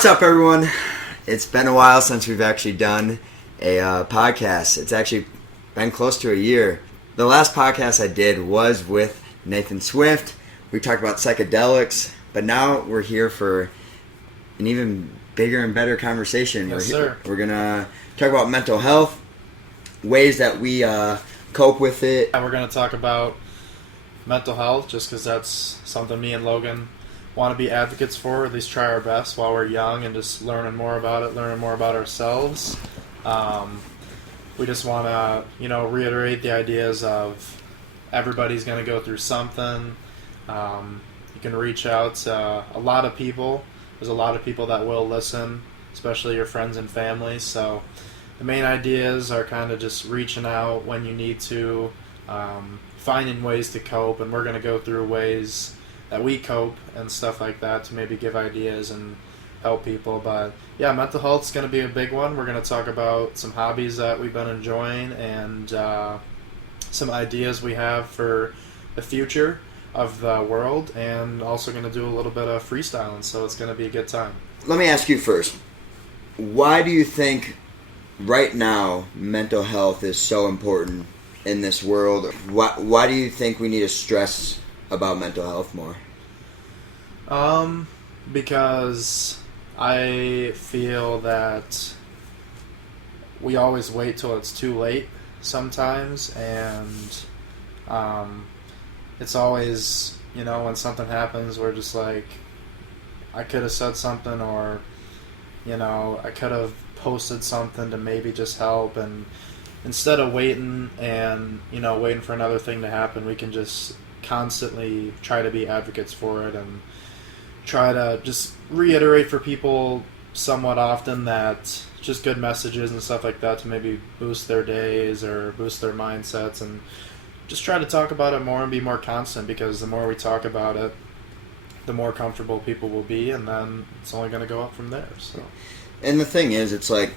What's up, everyone? It's been a while since we've actually done a podcast. It's actually been close to a year. The last podcast I did was with Nathan Swift. We talked about psychedelics, but now we're here for an even bigger and better conversation. Yes, sir. We're going to talk about mental health, ways that we cope with it. And we're going to talk about mental health just because that's something me and Logan want to be advocates for, at least try our best while we're young and just learning more about it, learning more about ourselves. We just want to, reiterate the ideas of everybody's going to go through something. You can reach out to a lot of people. There's a lot of people that will listen, especially your friends and family. So the main ideas are kind of just reaching out when you need to, finding ways to cope, and we're going to go through ways that we cope and stuff like that to maybe give ideas and help people. But yeah, mental health is going to be a big one. We're going to talk about some hobbies that we've been enjoying and some ideas we have for the future of the world, and also going to do a little bit of freestyling, so it's going to be a good time. Let me ask you first, why do you think right now mental health is so important in this world? Why do you think we need to stress about mental health more? Because I feel that we always wait till it's too late sometimes, and it's always, when something happens, we're just like, I could have said something, or, I could have posted something to maybe just help, and instead of waiting and, waiting for another thing to happen, we can just constantly try to be advocates for it and try to just reiterate for people somewhat often that just good messages and stuff like that to maybe boost their days or boost their mindsets, and just try to talk about it more and be more constant, because the more we talk about it, the more comfortable people will be, and then it's only going to go up from there. So, and the thing is, it's like,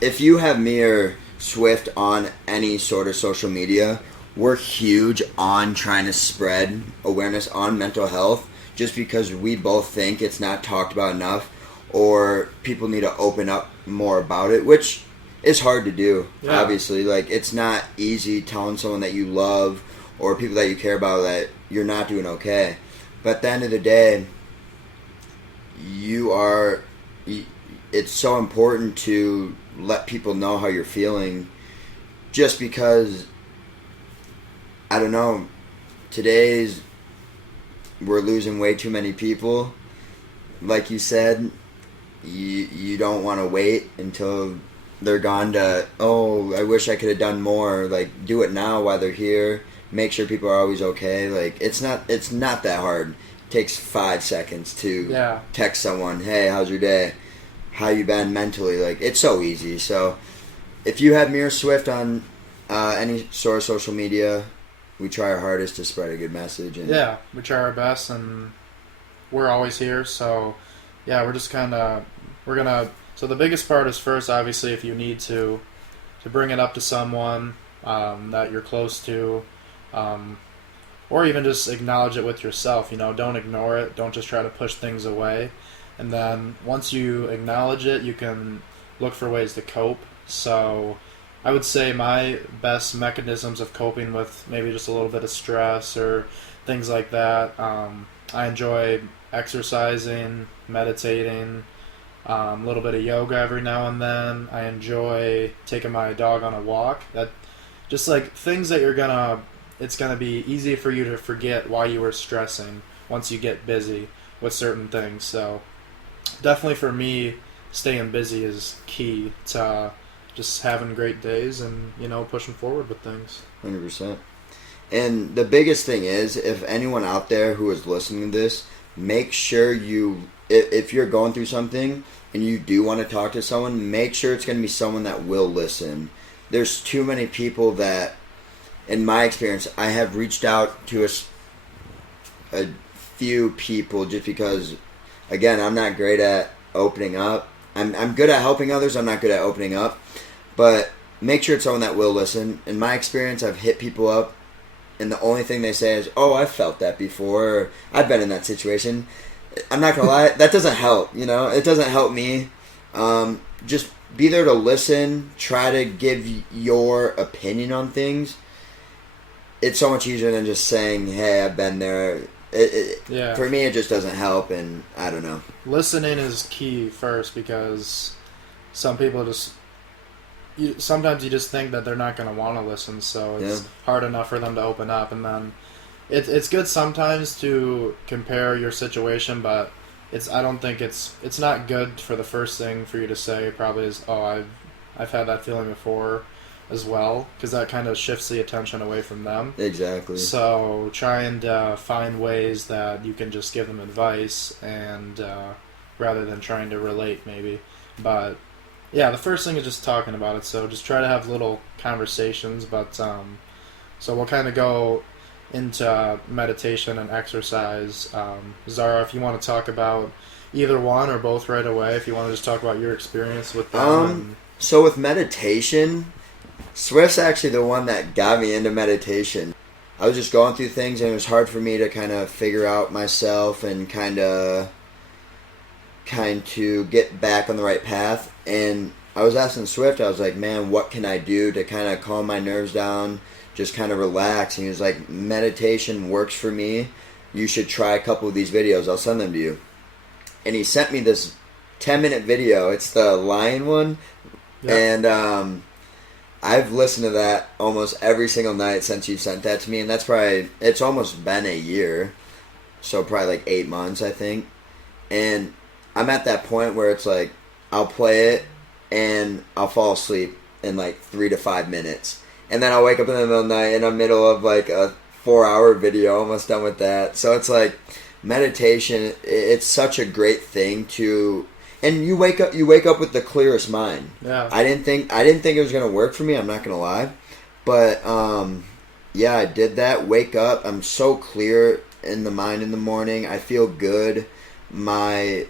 if you have me or Swift on any sort of social media, we're huge on trying to spread awareness on mental health, just because we both think it's not talked about enough, or people need to open up more about it, which is hard to do. Yeah. Obviously, like, it's not easy telling someone that you love or people that you care about that you're not doing okay. But at the end of the day, it's so important to let people know how you're feeling, just because, I don't know, we're losing way too many people. Like you said, you don't want to wait until they're gone to, oh, I wish I could have done more. Like, do it now while they're here. Make sure people are always okay. Like, it's not that hard. It takes 5 seconds to text someone, hey, how's your day? How you been mentally? Like, it's so easy. So if you have me or Swift on any sort of social media, we try our hardest to spread a good message. And yeah, we try our best, and we're always here. So yeah, we're just so the biggest part is, first, obviously, if you need to bring it up to someone that you're close to, or even just acknowledge it with yourself. Don't ignore it. Don't just try to push things away. And then once you acknowledge it, you can look for ways to cope. So I would say my best mechanisms of coping with maybe just a little bit of stress or things like that, I enjoy exercising, meditating, a little bit of yoga every now and then. I enjoy taking my dog on a walk. That just like things that it's gonna be easy for you to forget why you were stressing once you get busy with certain things. So definitely for me, staying busy is key to just having great days and, pushing forward with things. 100%. And the biggest thing is, if anyone out there who is listening to this, make sure if you're going through something and you do want to talk to someone, make sure it's going to be someone that will listen. There's too many people that, in my experience, I have reached out to a few people just because, again, I'm not great at opening up. I'm good at helping others. I'm not good at opening up. But make sure it's someone that will listen. In my experience, I've hit people up, and the only thing they say is, oh, I've felt that before, or I've been in that situation. I'm not gonna lie, that doesn't help. It doesn't help me. Just be there to listen. Try to give your opinion on things. It's so much easier than just saying, "Hey, I've been there." Yeah. For me, it just doesn't help, and I don't know. Listening is key first because some people sometimes you just think that they're not going to want to listen, so it's hard enough for them to open up, and then it's good sometimes to compare your situation, but I don't think it's not good for the first thing for you to say probably is, oh, I've had that feeling before as well, because that kind of shifts the attention away from them. Exactly. So try and find ways that you can just give them advice, and rather than trying to relate maybe. But yeah, the first thing is just talking about it. So just try to have little conversations. But so we'll kind of go into meditation and exercise. Zarra, if you want to talk about either one or both right away, if you want to just talk about your experience with them. So with meditation, Swift's actually the one that got me into meditation. I was just going through things, and it was hard for me to kind of figure out myself and kind to get back on the right path. And I was asking Swift, I was like, man, what can I do to kind of calm my nerves down, just kind of relax? And he was like, meditation works for me. You should try a couple of these videos. I'll send them to you. And he sent me this 10-minute video. It's the lion one. Yep. And I've listened to that almost every single night since you sent that to me. And it's almost been a year. So probably like 8 months, I think. And I'm at that point where it's like, I'll play it and I'll fall asleep in like 3 to 5 minutes. And then I'll wake up in the middle of the night in the middle of like a 4-hour video, almost done with that. So it's like meditation, it's such a great thing to, and you wake up with the clearest mind. Yeah. I didn't think it was going to work for me, I'm not going to lie. But yeah, I did that. Wake up, I'm so clear in the mind in the morning. I feel good. My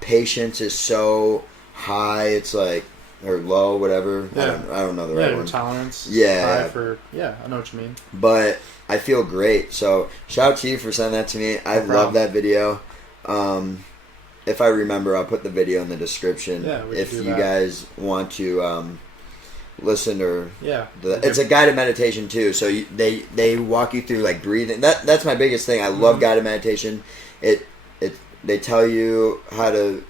patience is so high, it's like, or low, whatever. Yeah. I don't know the right your one. tolerance. Yeah. I know what you mean. But I feel great. So shout out to you for sending that to me. I love that video. If I remember, I'll put the video in the description. Yeah, if you guys want to listen, or it's a guided meditation too. So they walk you through like breathing. That's my biggest thing. I love guided meditation. They tell you how to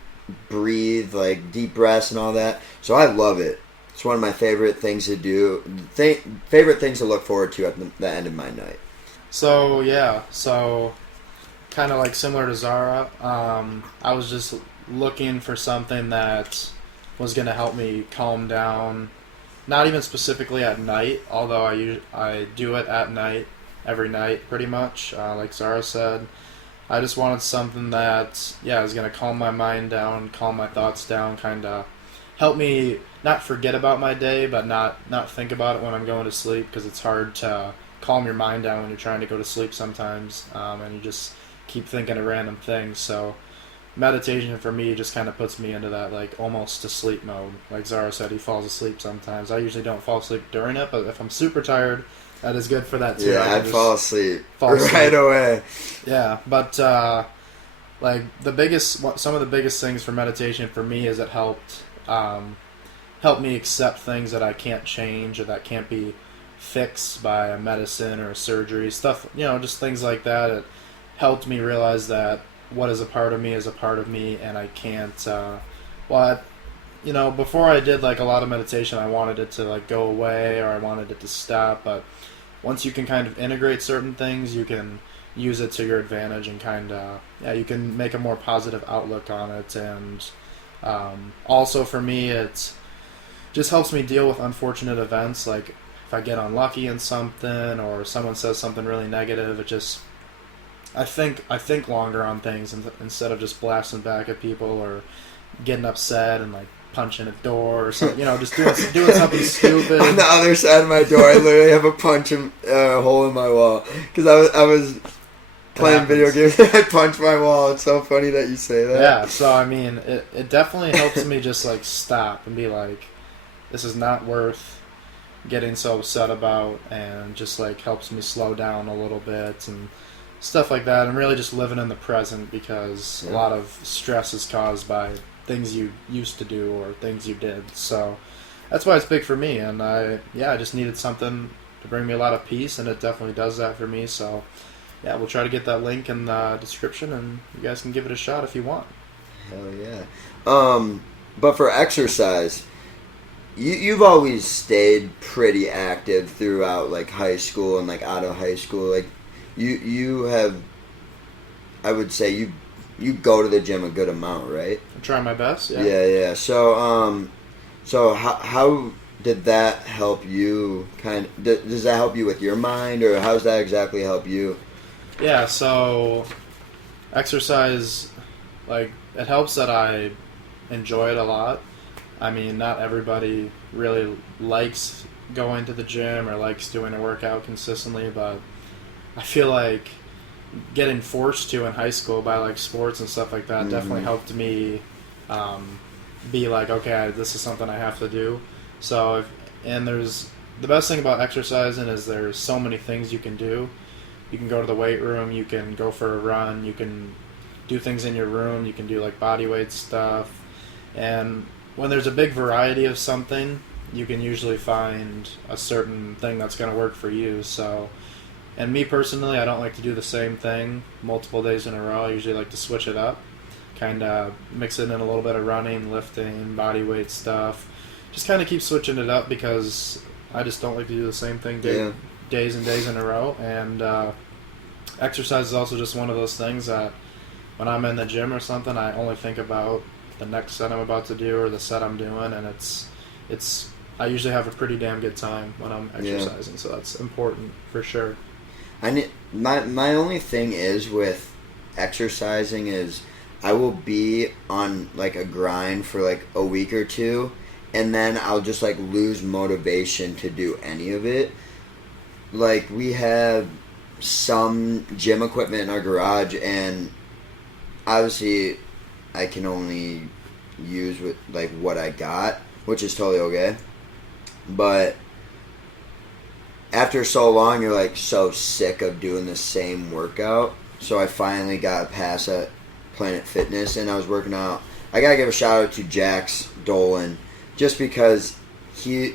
breathe, like deep breaths and all that. So I love it. It's one of my favorite things to do. Favorite things to look forward to at the end of my night. So yeah, kind of like similar to Zarra. I was just looking for something that was going to help me calm down. Not even specifically at night, although I do it at night, every night pretty much, like Zarra said. I just wanted something that, is going to calm my mind down, calm my thoughts down, kind of help me not forget about my day, but not think about it when I'm going to sleep, because it's hard to calm your mind down when you're trying to go to sleep sometimes, and you just keep thinking of random things. So meditation for me just kind of puts me into that like almost to sleep mode. Like Zarra said, he falls asleep sometimes. I usually don't fall asleep during it, but if I'm super tired, that is good for that too. Yeah, I'd fall asleep right away. Yeah, but like some of the biggest things for meditation for me is it helped me accept things that I can't change or that can't be fixed by a medicine or a surgery stuff. Just things like that. It helped me realize that what is a part of me is a part of me, and I can't. Before I did like a lot of meditation, I wanted it to like go away or I wanted it to stop, but once you can kind of integrate certain things, you can use it to your advantage and kind of, you can make a more positive outlook on it. And also for me, it just helps me deal with unfortunate events. Like if I get unlucky in something or someone says something really negative, I think longer on things instead of just blasting back at people or getting upset and like punching a door or something, just doing something stupid. On the other side of my door, I literally have a hole in my wall because I was playing video games and I punched my wall. It's so funny that you say that. Yeah, so I mean, it definitely helps me just like stop and be like, this is not worth getting so upset about, and just like helps me slow down a little bit. And stuff like that, and really just living in the present, because a lot of stress is caused by things you used to do or things you did. So that's why it's big for me, and I just needed something to bring me a lot of peace, and it definitely does that for me. So yeah, we'll try to get that link in the description, and you guys can give it a shot if you want. Hell yeah. But for exercise, you've always stayed pretty active throughout like high school and like out of high school. Like you have, I would say you go to the gym a good amount, right? I try my best. Yeah. Yeah. So how did that help you? Does that help you with your mind, or how does that exactly help you? Yeah. So exercise, like, it helps that I enjoy it a lot. I mean, not everybody really likes going to the gym or likes doing a workout consistently, but I feel like getting forced to in high school by like sports and stuff like that definitely helped me be like, okay, this is something I have to do. So, there's the best thing about exercising is there's so many things you can do. You can go to the weight room, you can go for a run, you can do things in your room, you can do like body weight stuff, and when there's a big variety of something, you can usually find a certain thing that's going to work for you. So, and me personally, I don't like to do the same thing multiple days in a row. I usually like to switch it up, kind of mix it in a little bit of running, lifting, body weight stuff. Just kind of keep switching it up, because I just don't like to do the same thing days and days in a row. And exercise is also just one of those things that when I'm in the gym or something, I only think about the next set I'm about to do or the set I'm doing, and it's I usually have a pretty damn good time when I'm exercising, so that's important for sure. My only thing is with exercising is I will be on like a grind for like a week or two, and then I'll just like lose motivation to do any of it. Like, we have some gym equipment in our garage, and obviously I can only use with like what I got, which is totally okay. But after so long, you're like so sick of doing the same workout. So I finally got past at Planet Fitness, and I was working out. I gotta give a shout out to Jax Dolan, just because he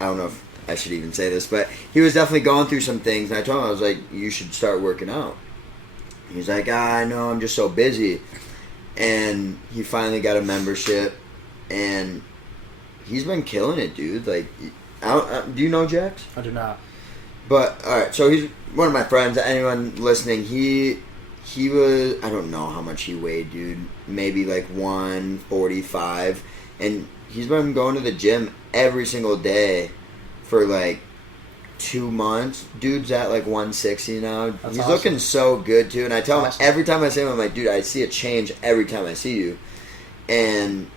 I don't know if I should even say this, but he was definitely going through some things, and I told him, I was like, you should start working out. He's like, I know, I'm just so busy. And he finally got a membership, and he's been killing it, dude. Like, do you know Jax? I do not. But, alright, so he's one of my friends. Anyone listening, he was, I don't know how much he weighed, dude. Maybe like 145. And he's been going to the gym every single day for like 2 months. Dude's at like 160 now. That's He's awesome. looking so good too. And I tell him every time I see him, I'm like, dude, I see a change every time I see you. And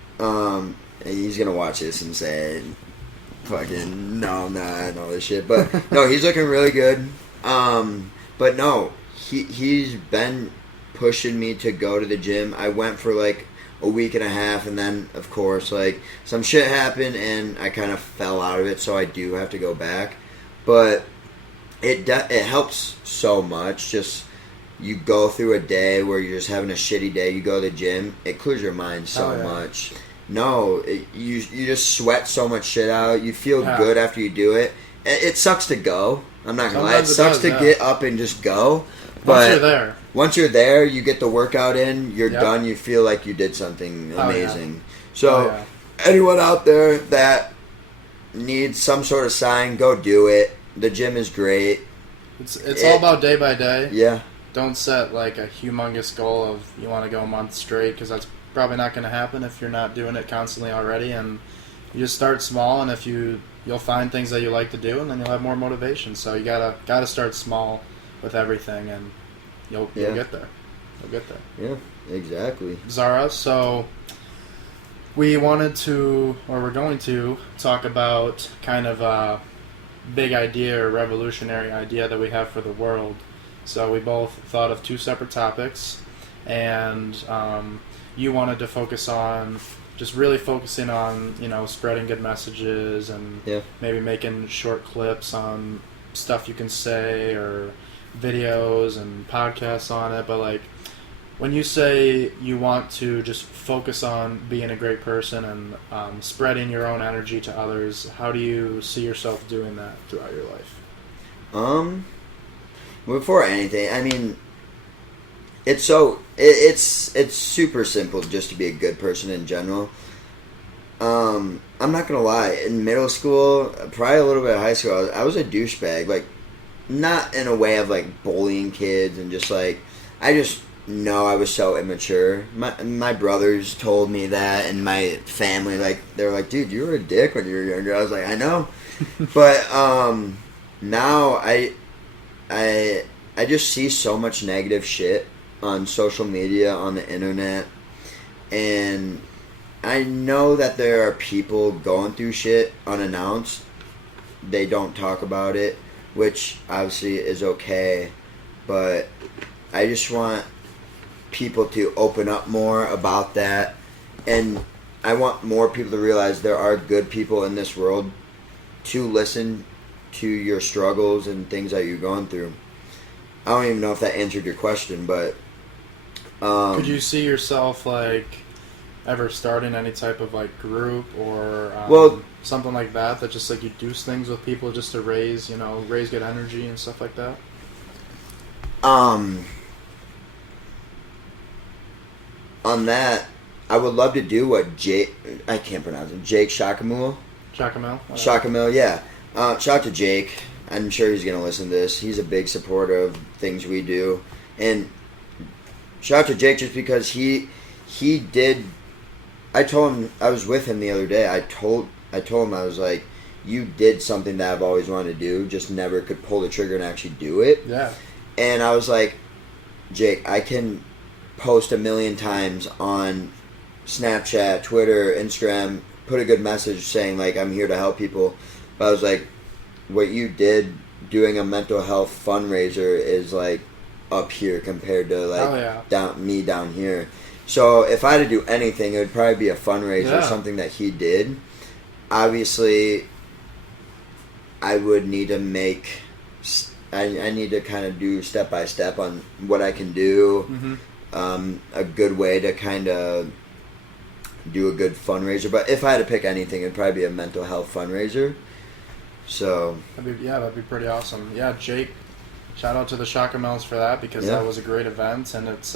he's gonna watch this and say, fucking no, I'm not, and all this shit. But no, he's looking really good. But no, he's been pushing me to go to the gym. I went for like a week and a half, and then of course like some shit happened and I kind of fell out of it, so I do have to go back. But it helps so much. Just, you go through a day where you're just having a shitty day, you go to the gym, it clears your mind so much. No, you just sweat so much shit out. You feel good after you do it. It sucks to go. I'm not gonna lie. It sucks to get up and just go. But once you're there, you get the workout in, you're done, you feel like you did something amazing. So, anyone out there that needs some sort of sign, go do it. The gym is great. It's all about day by day. Yeah. Don't set like a humongous goal of you want to go a month straight, because that's probably not going to happen if you're not doing it constantly already. And you just start small, and if you'll find things that you like to do, and then you'll have more motivation. So you gotta start small with everything, and you'll get there. You'll get there. Yeah, exactly. Zarra, so we wanted to, or we're going to, talk about kind of a big idea or revolutionary idea that we have for the world. So we both thought of 2 separate topics, and you wanted to focus on just really focusing on, spreading good messages and maybe making short clips on stuff you can say or videos and podcasts on it, but like when you say you want to just focus on being a great person and spreading your own energy to others, how do you see yourself doing that throughout your life? Before anything, I mean, it's super simple just to be a good person in general. I'm not gonna lie. In middle school, probably a little bit of high school, I was a douchebag. Like, not in a way of like bullying kids and just like I just know I was so immature. My brothers told me that, and my family, like, they were like, "Dude, you were a dick when you were younger." I was like, "I know," but now I just see so much negative shit on social media, on the internet, and I know that there are people going through shit unannounced. They don't talk about it, which obviously is okay, but I just want people to open up more about that, and I want more people to realize there are good people in this world to listen to your struggles and things that you're going through. I don't even know if that answered your question, but could you see yourself like ever starting any type of like group or something like that just like you do things with people just to raise good energy and stuff like that? On that, I would love to do what I can't pronounce it. Jake Shakamul, yeah. Shout out to Jake. I'm sure he's going to listen to this. He's a big supporter of things we do. And shout out to Jake just because he did. I told him, I was with him the other day. I told him, I was like, you did something that I've always wanted to do, just never could pull the trigger and actually do it. Yeah. And I was like, Jake, I can post 1,000,000 times on Snapchat, Twitter, Instagram, put a good message saying like I'm here to help people. But I was like, what you did doing a mental health fundraiser is like up here compared to like down here. So if I had to do anything, it would probably be a fundraiser, something that he did. Obviously, I would need to make. I need to kind of do step by step on what I can do. Mm-hmm. A good way to kind of do a good fundraiser. But if I had to pick anything, it'd probably be a mental health fundraiser. So that'd be pretty awesome. Yeah, Jake, shout out to the Shockamels for that because that was a great event, and it's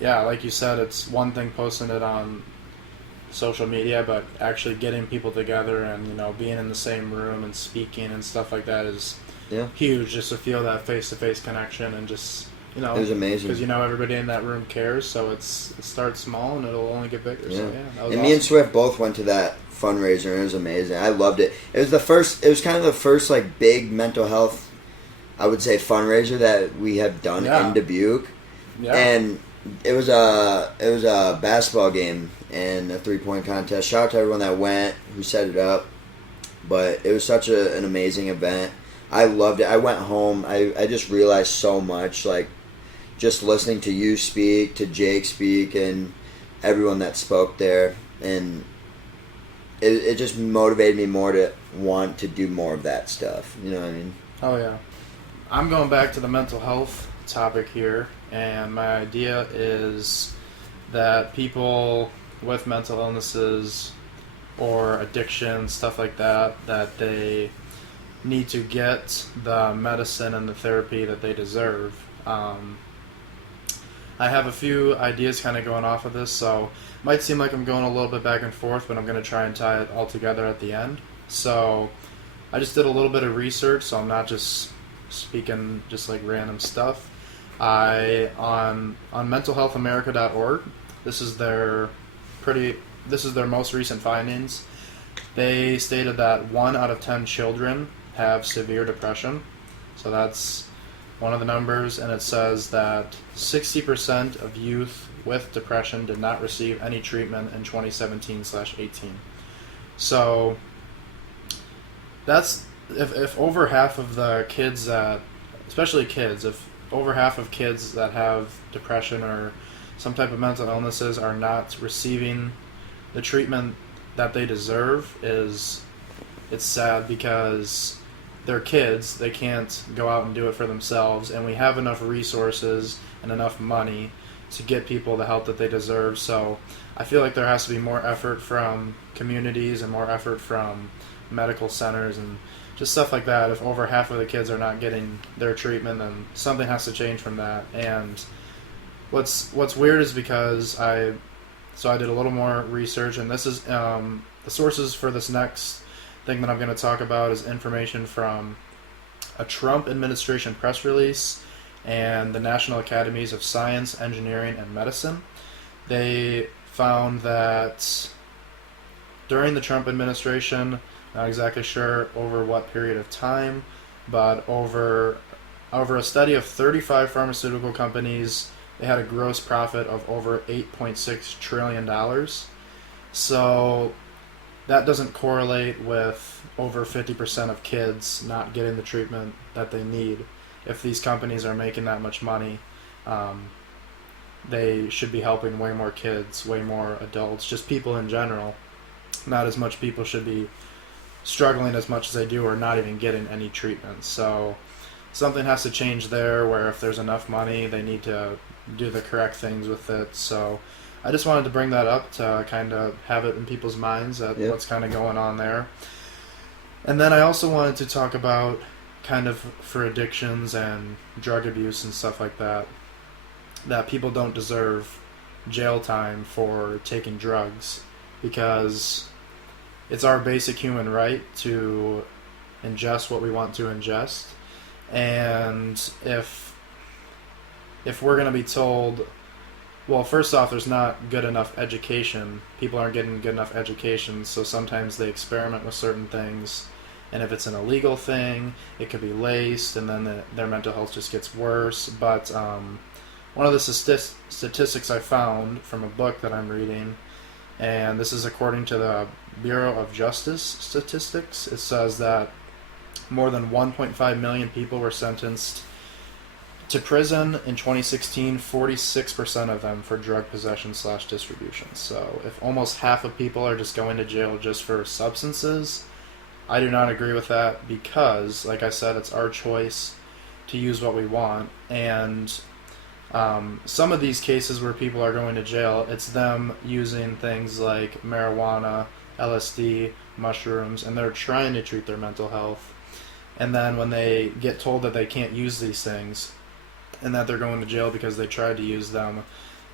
like you said, it's one thing posting it on social media, but actually getting people together and being in the same room and speaking and stuff like that is huge. Just to feel that face-to-face connection and just it was amazing because everybody in that room cares. So it starts small and it'll only get bigger. Yeah. So that was and awesome. Me and Swift both went to that fundraiser and it was amazing. I loved it. It was kind of the first like big mental health, I would say, fundraiser that we have done in Dubuque. Yeah. And it was a basketball game and a 3-point contest. Shout out to everyone that went, who set it up. But it was such an amazing event. I loved it. I went home. I just realized so much, like just listening to you speak, to Jake speak, and everyone that spoke there. And it just motivated me more to want to do more of that stuff. You know what I mean? Oh, yeah. I'm going back to the mental health topic here, and my idea is that people with mental illnesses or addiction, stuff like that they need to get the medicine and the therapy that they deserve. I have a few ideas kind of going off of this, so it might seem like I'm going a little bit back and forth, but I'm going to try and tie it all together at the end. So I just did a little bit of research, so I'm not just speaking just like random stuff. On mentalhealthamerica.org, this is their most recent findings. They stated that 1 out of 10 children have severe depression. So that's one of the numbers, and it says that 60% of youth with depression did not receive any treatment in 2017/18. So that's if over half of the kids that, especially kids, if over half of kids that have depression or some type of mental illnesses are not receiving the treatment that they deserve, it's sad because they're kids. They can't go out and do it for themselves, and we have enough resources and enough money to get people the help that they deserve. So I feel like there has to be more effort from communities and more effort from medical centers and just stuff like that. If over half of the kids are not getting their treatment, then something has to change from that. And what's weird is because I did a little more research, and this is the sources for this next thing that I'm going to talk about is information from a Trump administration press release and the National Academies of Science, Engineering, and Medicine. They found that during the Trump administration, not exactly sure over what period of time, but over a study of 35 pharmaceutical companies, they had a gross profit of over $8.6 trillion. So that doesn't correlate with over 50% of kids not getting the treatment that they need. If these companies are making that much money, they should be helping way more kids, way more adults, just people in general. Not as much people should be struggling as much as they do or not even getting any treatment. So something has to change there, where if there's enough money, they need to do the correct things with it. So I just wanted to bring that up to kind of have it in people's minds that what's kind of going on there. And then I also wanted to talk about kind of for addictions and drug abuse and stuff like that, that people don't deserve jail time for taking drugs, because it's our basic human right to ingest what we want to ingest. And if we're going to be told, well, first off, there's not good enough education. People aren't getting good enough education, so sometimes they experiment with certain things. And if it's an illegal thing, it could be laced, and then their mental health just gets worse. But one of the statistics I found from a book that I'm reading, and this is according to the Bureau of Justice statistics, it says that more than 1.5 million people were sentenced to prison in 2016, 46% of them for drug possession/distribution. So if almost half of people are just going to jail just for substances, I do not agree with that, because, like I said, it's our choice to use what we want. And some of these cases where people are going to jail, it's them using things like marijuana, LSD, mushrooms, and they're trying to treat their mental health. And then when they get told that they can't use these things and that they're going to jail because they tried to use them,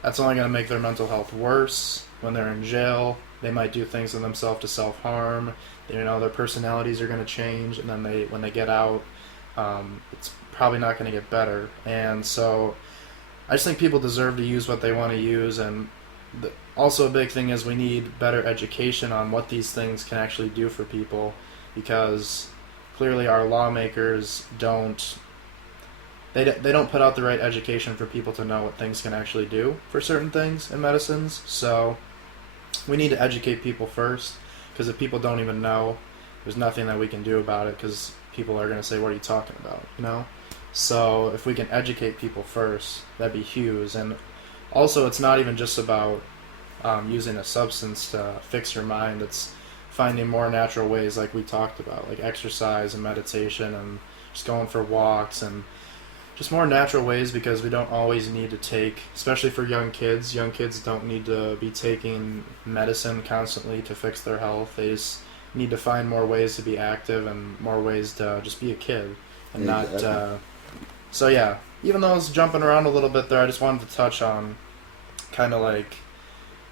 that's only going to make their mental health worse. When they're in jail, they might do things to themselves to self-harm. Their personalities are going to change, and then when they get out, it's probably not going to get better. And so I just think people deserve to use what they want to use. And also a big thing is we need better education on what these things can actually do for people, because clearly our lawmakers don't put out the right education for people to know what things can actually do for certain things in medicines. So we need to educate people first, because if people don't even know, there's nothing that we can do about it, because people are going to say, what are you talking about, So if we can educate people first, that'd be huge. And also, it's not even just about using a substance to fix your mind. It's finding more natural ways, like we talked about, like exercise and meditation and just going for walks, and just more natural ways, because we don't always need to take, especially for young kids don't need to be taking medicine constantly to fix their health. They just need to find more ways to be active and more ways to just be a kid and not so yeah, even though I was jumping around a little bit there, I just wanted to touch on kind of like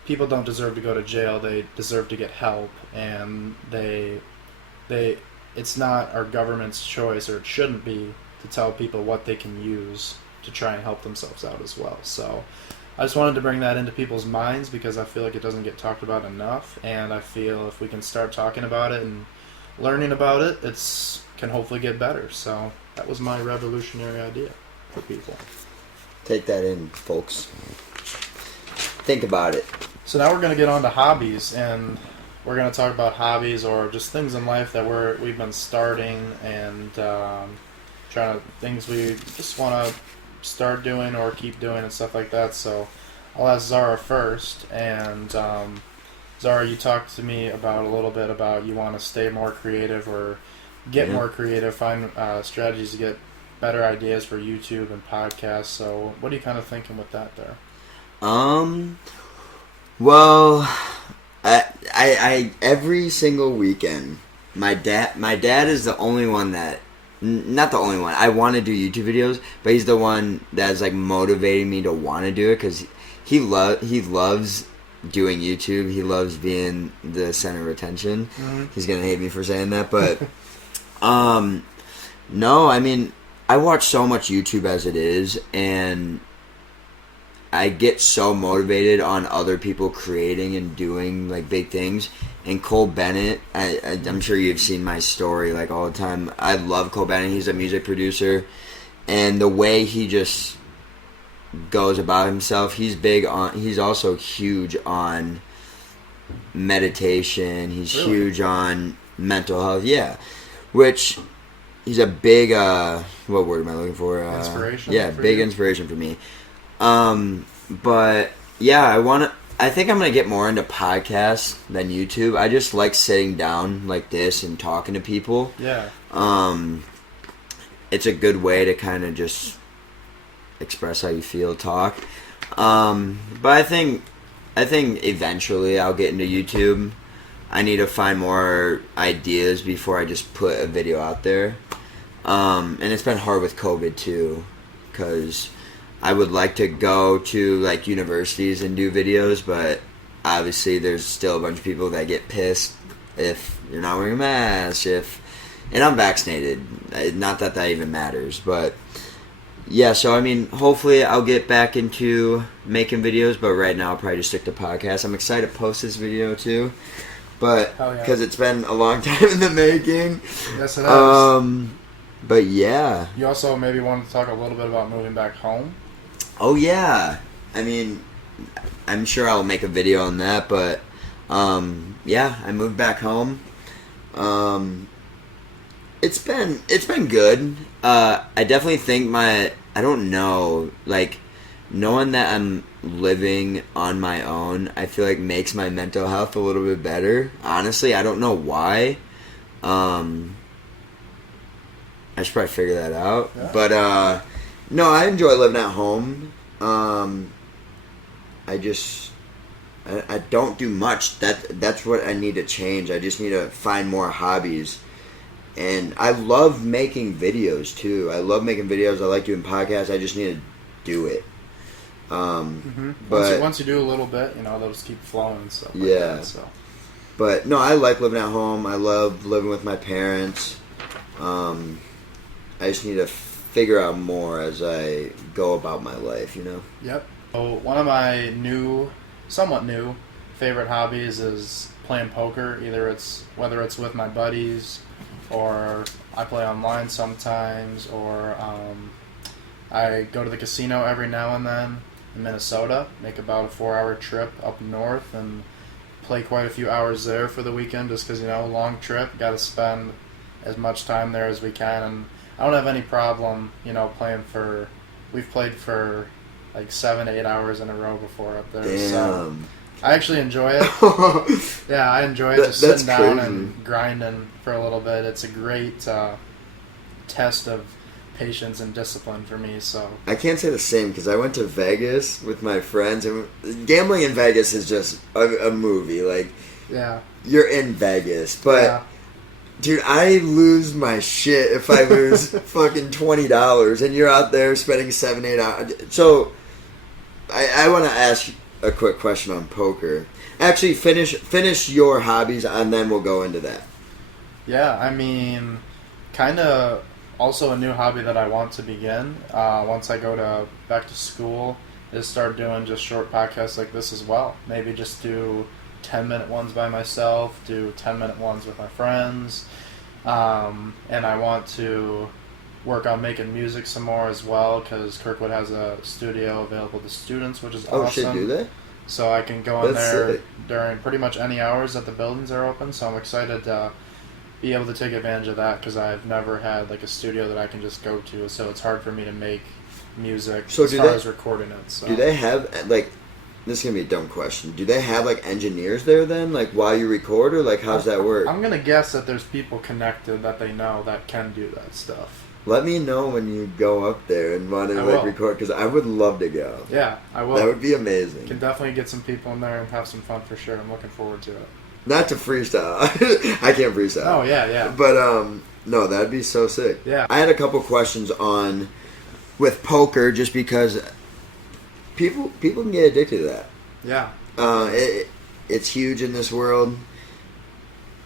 people don't deserve to go to jail, they deserve to get help. And it's not our government's choice, or it shouldn't be, to tell people what they can use to try and help themselves out as well. So I just wanted to bring that into people's minds, because I feel like it doesn't get talked about enough, and I feel if we can start talking about it and learning about it, it's can hopefully get better. So that was my revolutionary idea for people. Take that in, folks. Think about it. So now we're going to get on to hobbies, and we're going to talk about hobbies or just things in life that we've been starting, and things we just want to start doing or keep doing and stuff like that. So I'll ask Zarra first. And Zarra, you talked to me about a little bit about you want to stay more creative or get Yeah. more creative, find strategies to get better ideas for YouTube and podcasts. So, what are you kind of thinking with that there? Well, I every single weekend, my dad is the only one that, not the only one. I want to do YouTube videos, but he's the one that's like motivating me to want to do it because he loves doing YouTube. He loves being the center of attention. Mm-hmm. He's gonna hate me for saying that, but no, I mean, I watch so much YouTube as it is, and I get so motivated on other people creating and doing like big things. And Cole Bennett, I'm sure you've seen my story like all the time. I love Cole Bennett. He's a music producer, and the way he just goes about himself, he's also huge on meditation. He's Really? huge on mental health. Yeah, which he's a big what word am I looking for? Inspiration. Yeah, for big you? inspiration for me. But yeah, I think I'm gonna get more into podcasts than YouTube. I just like sitting down like this and talking to people. Yeah. It's a good way to kind of just express how you feel, talk. But I think eventually I'll get into YouTube. I need to find more ideas before I just put a video out there. And it's been hard with COVID too, because I would like to go to like universities and do videos, but obviously there's still a bunch of people that get pissed if you're not wearing a mask. And I'm vaccinated. Not that even matters, but yeah. So I mean, hopefully I'll get back into making videos, but right now I'll probably just stick to podcasts. I'm excited to post this video too, but Hell yeah. because it's been a long time in the making. Yes, it has. But yeah. You also maybe wanted to talk a little bit about moving back home. Oh yeah, I mean, I'm sure I'll make a video on that, but yeah, I moved back home. It's been good. I definitely think I don't know, like knowing that I'm living on my own, I feel like makes my mental health a little bit better. Honestly, I don't know why. I should probably figure that out. Yeah. But no, I enjoy living at home. I don't do much. That's what I need to change. I just need to find more hobbies. And I love making videos too. I love making videos. I like doing podcasts. I just need to do it. But Once you do a little bit, they'll just keep flowing and stuff. Yeah. Like that, so. But no, I like living at home. I love living with my parents. I just need to figure out more as I go about my life, Yep. So one of my somewhat new, favorite hobbies is playing poker. Whether it's with my buddies, or I play online sometimes, or I go to the casino every now and then in Minnesota. Make about a 4-hour trip up north and play quite a few hours there for the weekend, just because long trip. Got to spend as much time there as we can, and I don't have any problem, playing for. We've played for like 7-8 hours in a row before up there. Damn. So I actually enjoy it. Yeah, I enjoy it. Just sitting down crazy. and grinding for a little bit. It's a great test of patience and discipline for me. So I can't say the same because I went to Vegas with my friends, and gambling in Vegas is just a movie. Like, yeah, you're in Vegas, but. yeah. Dude, I lose my shit if I lose fucking $20 and you're out there spending 7-8 hours. So, I want to ask a quick question on poker. Actually, finish your hobbies and then we'll go into that. Yeah, I mean, kind of also a new hobby that I want to begin once I go back to school is start doing just short podcasts like this as well. Maybe just do 10-minute ones by myself, do 10-minute ones with my friends, and I want to work on making music some more as well, because Kirkwood has a studio available to students, which is awesome. Oh shit, do they? So I can go in That's there sick. during pretty much any hours that the buildings are open, so I'm excited to be able to take advantage of that, because I've never had like a studio that I can just go to, so it's hard for me to make music So as far as recording it. So. Do they have, like, This is gonna be a dumb question. Do they have like engineers there then, like while you record, or like how's that work? I'm gonna guess that there's people connected that they know that can do that stuff. Let me know when you go up there and want to like record, because I would love to go. Yeah, I will. That would be amazing. Can definitely get some people in there and have some fun for sure. I'm looking forward to it. Not to freestyle. I can't freestyle. Oh yeah. But no, that'd be so sick. Yeah. I had a couple questions on with poker, just because people can get addicted to that. Yeah. It's huge in this world.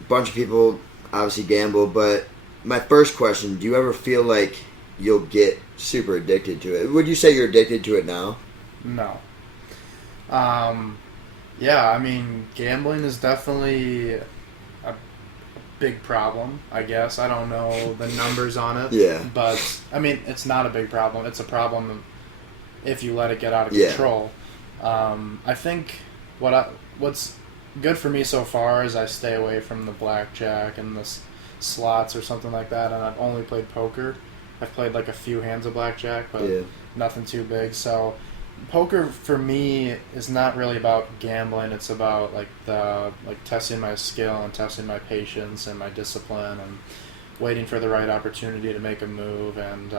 A bunch of people obviously gamble, but my first question, do you ever feel like you'll get super addicted to it? Would you say you're addicted to it now? No. Yeah, I mean, gambling is definitely a big problem, I guess. I don't know the numbers on it. Yeah. But, I mean, it's not a big problem. It's a problem if you let it get out of control. I think what's good for me so far is I stay away from the blackjack and the slots or something like that, and I've only played poker. I've played like a few hands of blackjack, but nothing too big. So poker for me is not really about gambling. It's about like testing my skill and testing my patience and my discipline and waiting for the right opportunity to make a move. And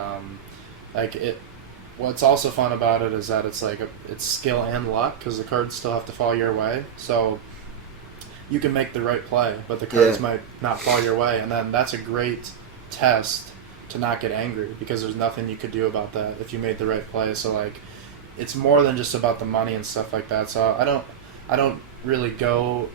what's also fun about it is that it's skill and luck, because the cards still have to fall your way. So you can make the right play, but the cards might not fall your way, and then that's a great test to not get angry, because there's nothing you could do about that if you made the right play. So like, it's more than just about the money and stuff like that. So I don't really go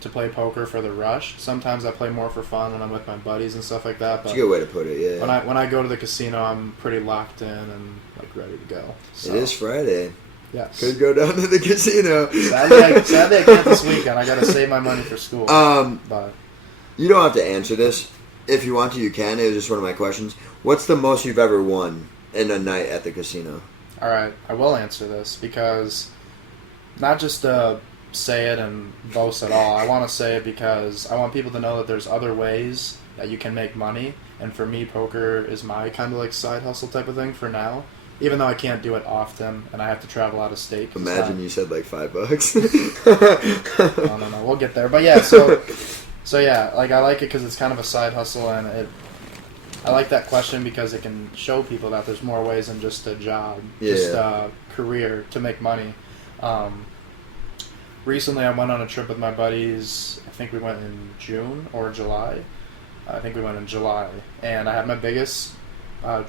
to play poker for the rush. Sometimes I play more for fun when I'm with my buddies and stuff like that. But that's a good way to put it. Yeah. When I go to the casino, I'm pretty locked in and like ready to go. So, it is Friday. Yes. Could go down to the casino. Sadly, I can't this weekend. I got to save my money for school. But you don't have to answer this. If you want to, you can. It was just one of my questions. What's the most you've ever won in a night at the casino? All right, I will answer this, because not just to say it and boast at all. I want to say it because I want people to know that there's other ways that you can make money. And for me, poker is my kind of like side hustle type of thing for now. Even though I can't do it often and I have to travel out of state. Imagine you said like $5. No, we'll get there. But yeah, so yeah, like I like it because it's kind of a side hustle, and I like that question because it can show people that there's more ways than just a job, just a career to make money. Recently I went on a trip with my buddies. I think we went in June or July. I think we went in July, and I had my biggest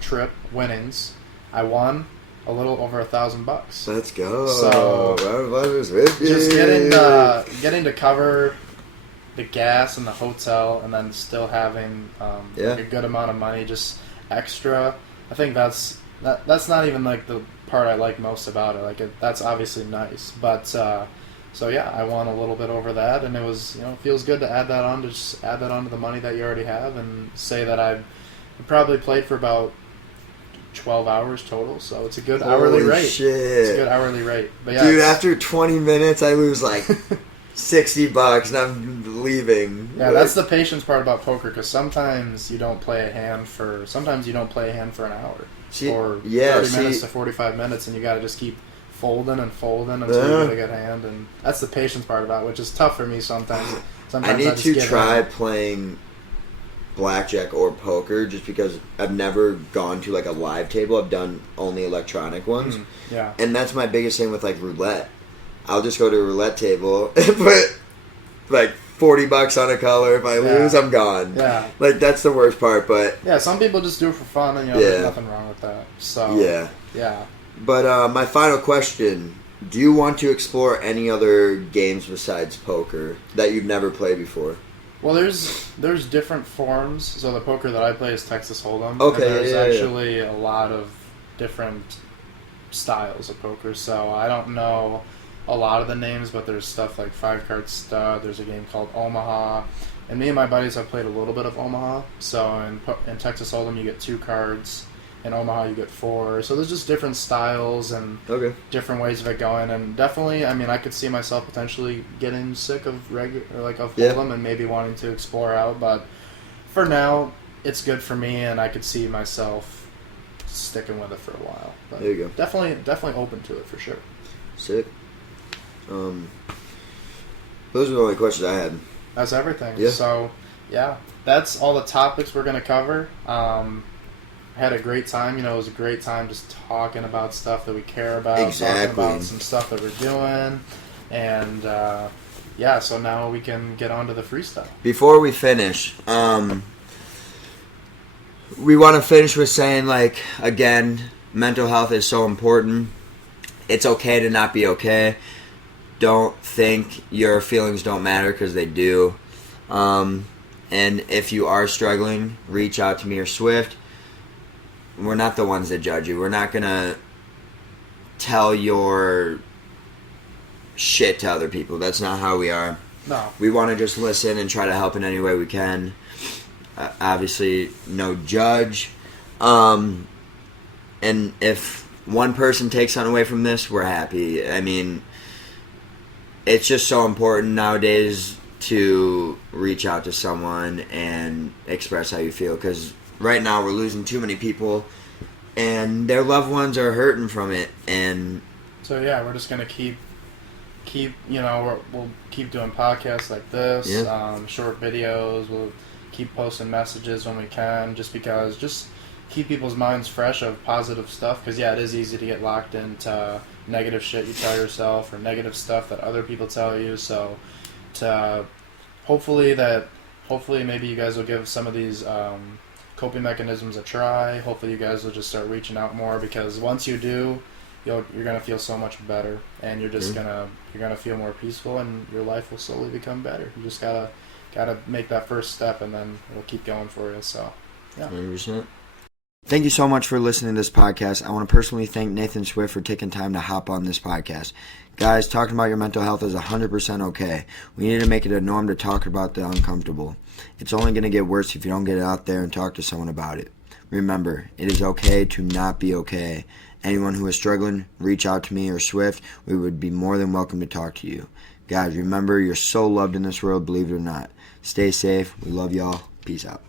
trip winnings. I won a little over $1,000. Let's go. So just getting to cover the gas and the hotel, and then still having like a good amount of money, just extra. I think that's not even like the part I like most about it. Like that's obviously nice, but so yeah, I won a little bit over that, and it was, it feels good to add that on, to just add that on to the money that you already have, and say that I probably played for about 12 hours total, so it's a good hourly rate. Shit. It's a good hourly rate. But yeah, dude, after 20 minutes, I lose like $60 and I'm leaving. Yeah, that's the patience part about poker, because sometimes you don't play a hand for an hour or 30 minutes to 45 minutes, and you got to just keep folding and folding until you get a good hand, and that's the patience part about it, which is tough for me sometimes. I need to try playing blackjack or poker, just because I've never gone to like a live table. I've done only electronic ones. Yeah. And that's my biggest thing with like roulette. I'll just go to a roulette table and put like $40 on a color. If I lose, I'm gone. Yeah. Like that's the worst part, but yeah, some people just do it for fun, and there's nothing wrong with that. So yeah. But my final question, do you want to explore any other games besides poker that you've never played before? Well, there's different forms. So the poker that I play is Texas Hold'em. Okay, and there's actually a lot of different styles of poker. So I don't know a lot of the names, but there's stuff like 5-card stud. There's a game called Omaha, and me and my buddies have played a little bit of Omaha. So in Texas Hold'em you get 2 cards. In Omaha you get 4. So there's just different styles and different ways of it going. And definitely, I mean, I could see myself potentially getting sick of Hold'em and maybe wanting to explore out. But for now, it's good for me, and I could see myself sticking with it for a while. But there you go. Definitely open to it for sure. Sick. Those are the only questions I had. That's everything. Yeah. So, yeah, that's all the topics we're going to cover. Had a great time. It was a great time just talking about stuff that we care about. Exactly. Talking about some stuff that we're doing. And, yeah, so now we can get on to the freestyle. Before we finish, we want to finish with saying, like, again, mental health is so important. It's okay to not be okay. Don't think your feelings don't matter, because they do. And if you are struggling, reach out to me or Swift. We're not the ones that judge you. We're not going to tell your shit to other people. That's not how we are. No. We want to just listen and try to help in any way we can. Obviously, no judge. And if one person takes something away from this, we're happy. I mean, it's just so important nowadays to reach out to someone and express how you feel, because right now we're losing too many people and their loved ones are hurting from it. And so, yeah, we're just going to keep we'll keep doing podcasts like this, short videos. We'll keep posting messages when we can, just keep people's minds fresh of positive stuff, because it is easy to get locked into negative shit you tell yourself or negative stuff that other people tell you. So hopefully maybe you guys will give some of these coping mechanisms a try. Hopefully you guys will just start reaching out more, because once you do, you're gonna feel so much better, and you're just gonna feel more peaceful, and your life will slowly become better. You just gotta make that first step, and then it'll keep going for you. So, yeah. 100%. Thank you so much for listening to this podcast. I want to personally thank Nathan Swift for taking time to hop on this podcast. Guys, talking about your mental health is 100% okay. We need to make it a norm to talk about the uncomfortable. It's only going to get worse if you don't get it out there and talk to someone about it. Remember, it is okay to not be okay. Anyone who is struggling, reach out to me or Swift. We would be more than welcome to talk to you. Guys, remember, you're so loved in this world, believe it or not. Stay safe. We love y'all. Peace out.